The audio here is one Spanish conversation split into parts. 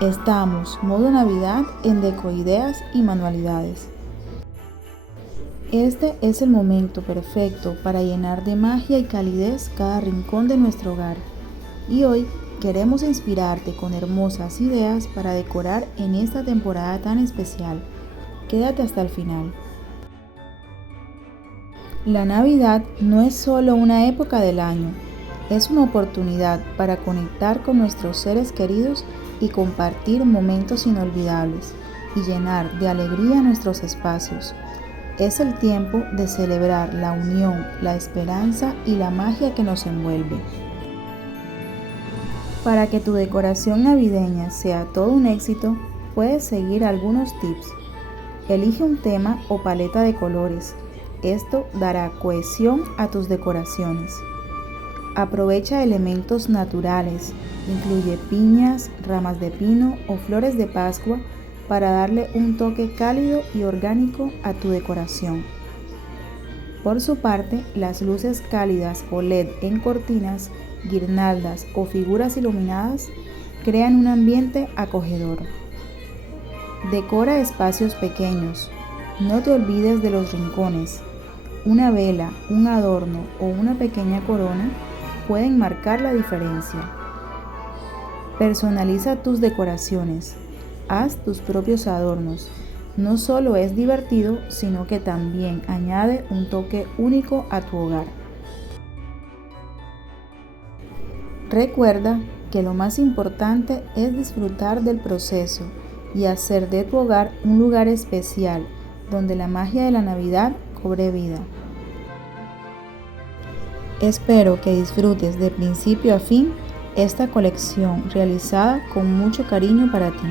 Estamos, Modo Navidad en Deco Ideas y Manualidades. Este es el momento perfecto para llenar de magia y calidez cada rincón de nuestro hogar. Y hoy queremos inspirarte con hermosas ideas para decorar en esta temporada tan especial. Quédate hasta el final. La Navidad no es solo una época del año, es una oportunidad para conectar con nuestros seres queridos y compartir momentos inolvidables y llenar de alegría nuestros espacios. Es el tiempo de celebrar la unión, la esperanza y la magia que nos envuelve. Para que tu decoración navideña sea todo un éxito, puedes seguir algunos tips. Elige un tema o paleta de colores. Esto dará cohesión a tus decoraciones. Aprovecha elementos naturales, incluye piñas, ramas de pino o flores de Pascua para darle un toque cálido y orgánico a tu decoración. Por su parte, las luces cálidas o LED en cortinas, guirnaldas o figuras iluminadas crean un ambiente acogedor. Decora espacios pequeños. No te olvides de los rincones. Una vela, un adorno o una pequeña corona pueden marcar la diferencia. Personaliza tus decoraciones. Haz tus propios adornos. No solo es divertido, sino que también añade un toque único a tu hogar. Recuerda que lo más importante es disfrutar del proceso y hacer de tu hogar un lugar especial donde la magia de la Navidad cobre vida. Espero que disfrutes de principio a fin esta colección realizada con mucho cariño para ti.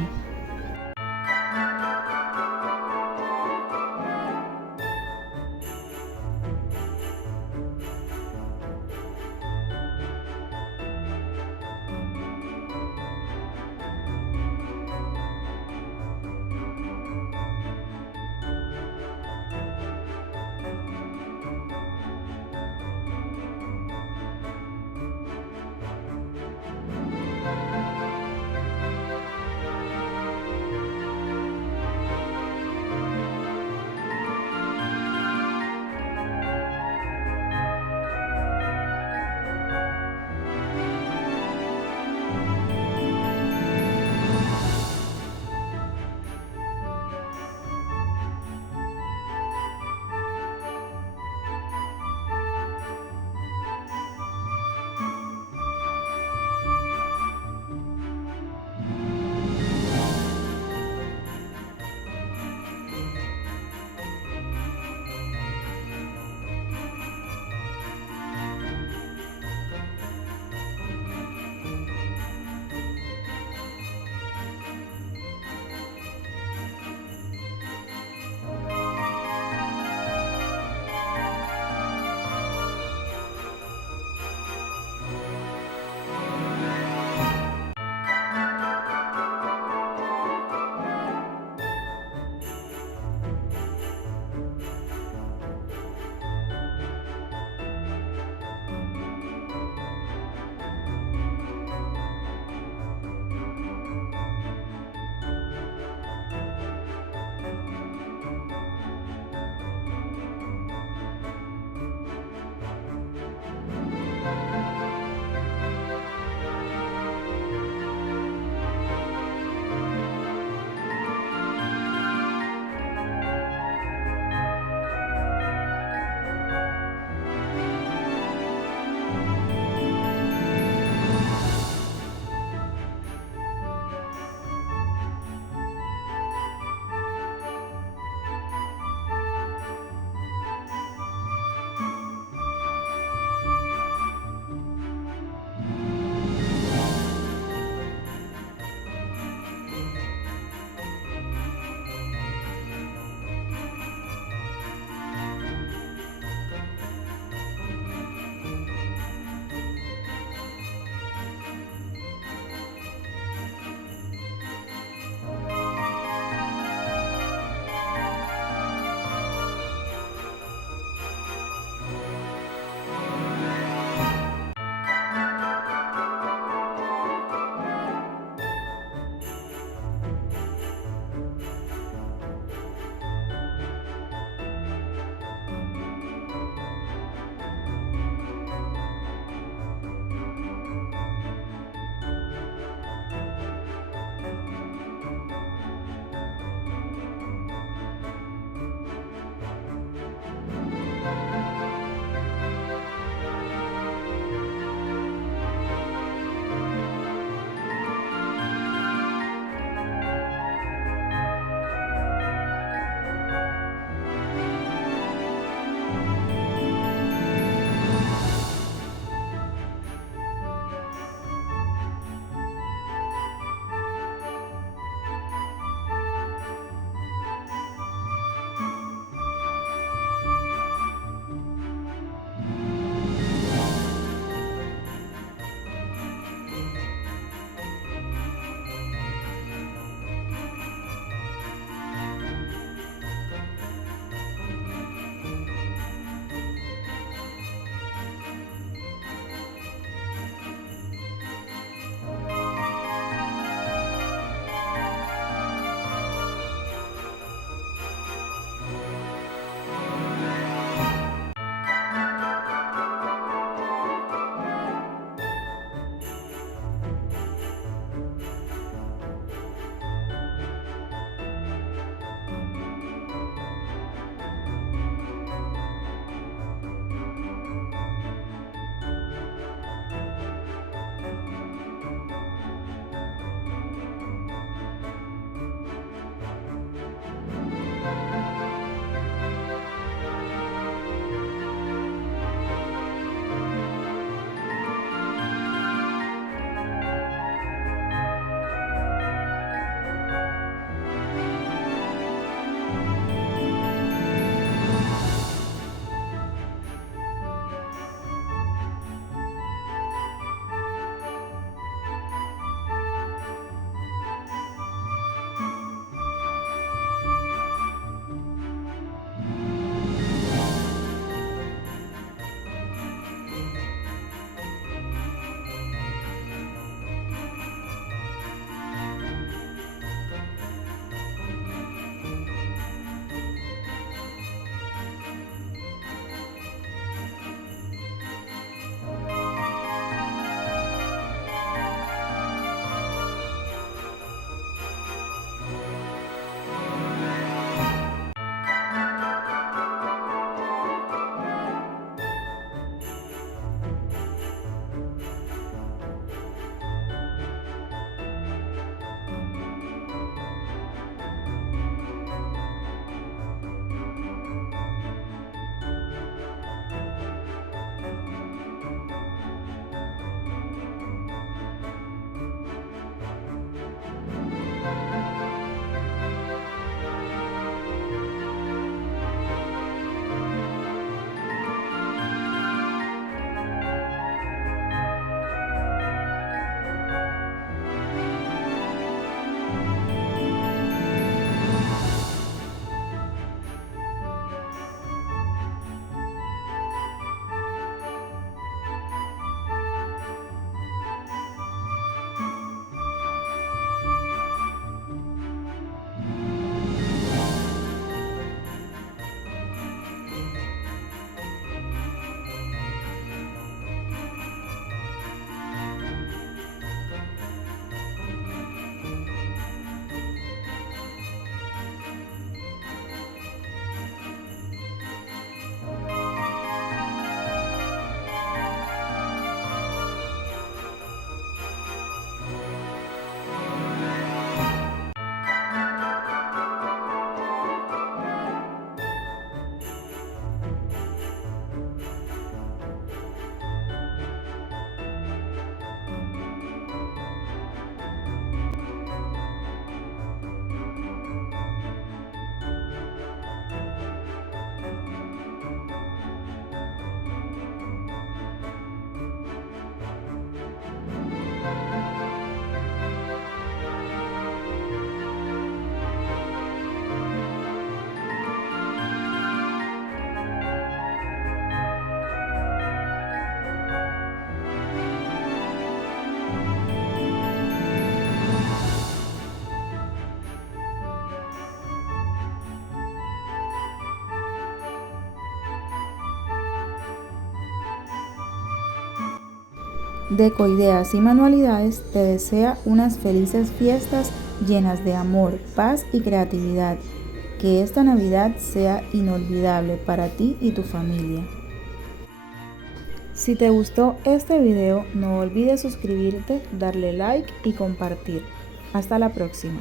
Deco Ideas y Manualidades te desea unas felices fiestas llenas de amor, paz y creatividad. Que esta Navidad sea inolvidable para ti y tu familia. Si te gustó este video, no olvides suscribirte, darle like y compartir. Hasta la próxima.